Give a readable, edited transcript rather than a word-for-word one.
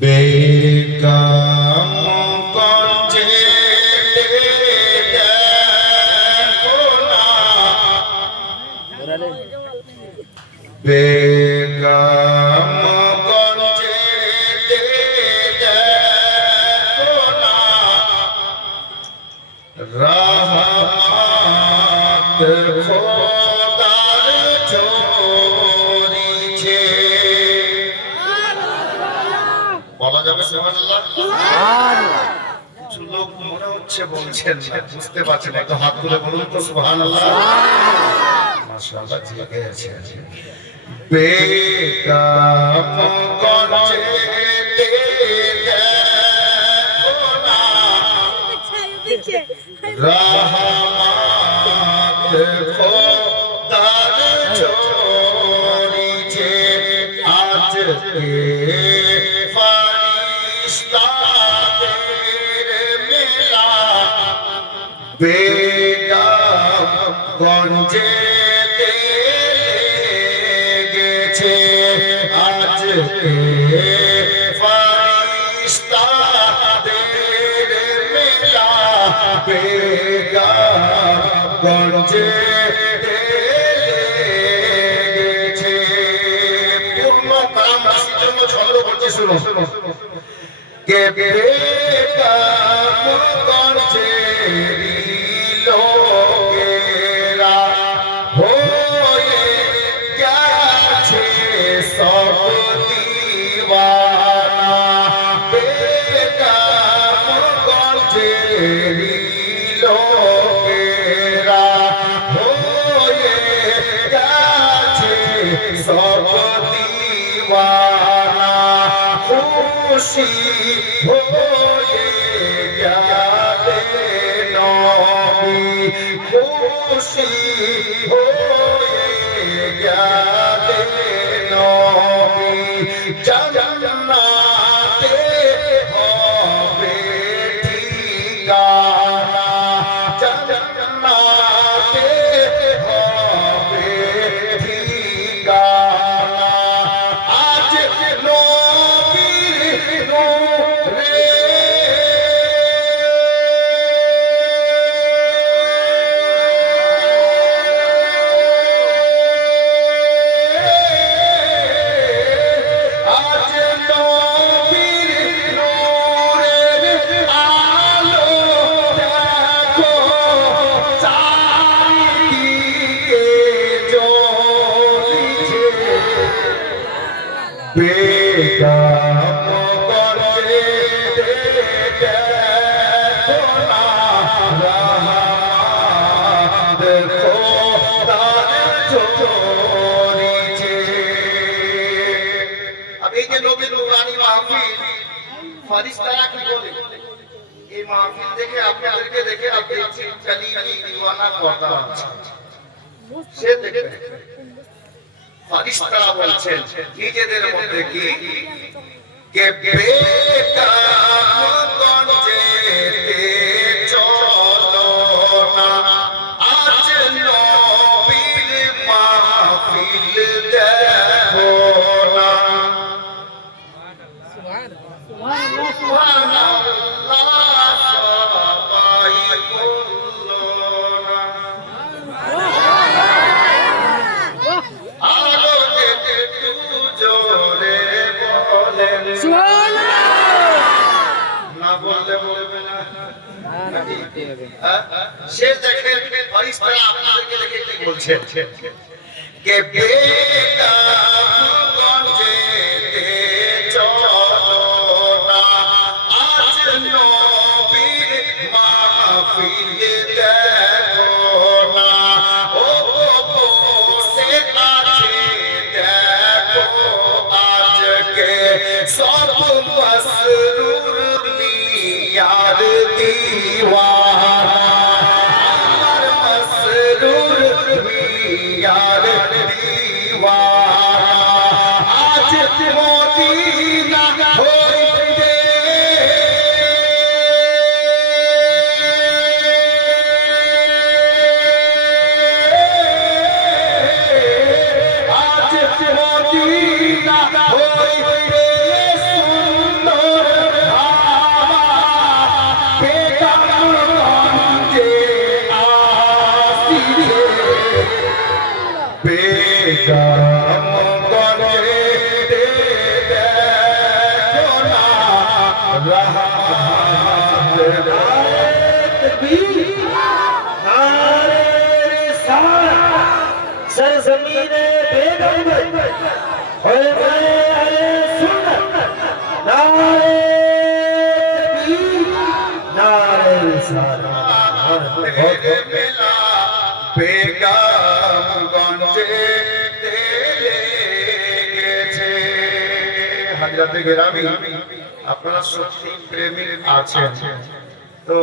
বেকাম কঞ্চে দেখো না, বেকাম কঞ্চে দেখো না, রহমত খোদার ঝরিছে। বলা যাবে সুবহানাল্লাহ? কিছু লোক মনে হচ্ছে বলছেন না, বুঝতে পারছেন, একটু হাত তুলে বলুন তো সুবহানাল্লাহ। মাশাআল্লাহ, জেগে আছে। বেকাম কঞ্চে দেখো না, রহমত খোদার ঝরিছে। আজকে ফেরেশতাদের মেলা বেকাম গঞ্জে লেগেছে। আজকে ফেরেশতাদের মেলা বেকাম গঞ্জে লেগেছে। পূর্ণ গ্রামবাসীর জন্য ছন্দ করছে, শুনো। কে বেকাম গঞ্জে লোকেরা হয়ে গেছে সব দিওয়ানা। বেকাম গঞ্জে লোকেরা হয়ে গেছে সব দিওয়ানা। খুশি হয়ে গেলে নবী, খুশি হয়ে গেলে নবী। জান্নাতে হবে ঠিকানা, জান্নাতে হবে ঠিকানা। আজ নবীর নূরে আজ নবীর নূরের আলো দেখো চারিদিকে জ্বলছে। বেকাম গঞ্জে দেখো না, রহমত খোদার ঝরিছে। अब এই যে নবীর নুরানি মাহফিল, ফেরেশতারা কি বলে? এই মাহফিল থেকে আপনাদেরকে দেখে দেখছি কালিমি দিওয়ানা কথা আছে। সে দেখে ফেরেশতারা বলছেন নিজেদের মধ্যে কি, কে বেকাম গঞ্জে চলো না, আজ নবীর মাহফিল দেখো না। সুবহানাল্লাহ, সবাই বললো না। আলো যেতে একটু জোরে বলেন, না বললে বলবে না। সে দেখেন ফেরেশতারা আপনাদেরকে দেখে কি বলছেন, কে বেকাম গঞ্জে চলো না, আজ নবীর মাহফিল দেখো না। ও বসে আছে দেখো আজকে সব মসরুর নিয়ার দিওয়ানা। আমার মসরুর নিয়ার দিওয়ানা। আজ মদিনা হইতে বেগমগঞ্জে দেখো না রহমতের सरजमीने बेगम होए माए अरे सुन नारे तकबीर नारे रिसालत মেলা বেগমগঞ্জে লেগেছে। হাজরাতে গেরামি, আপনারা সত্যি প্রেমিক আছেন তো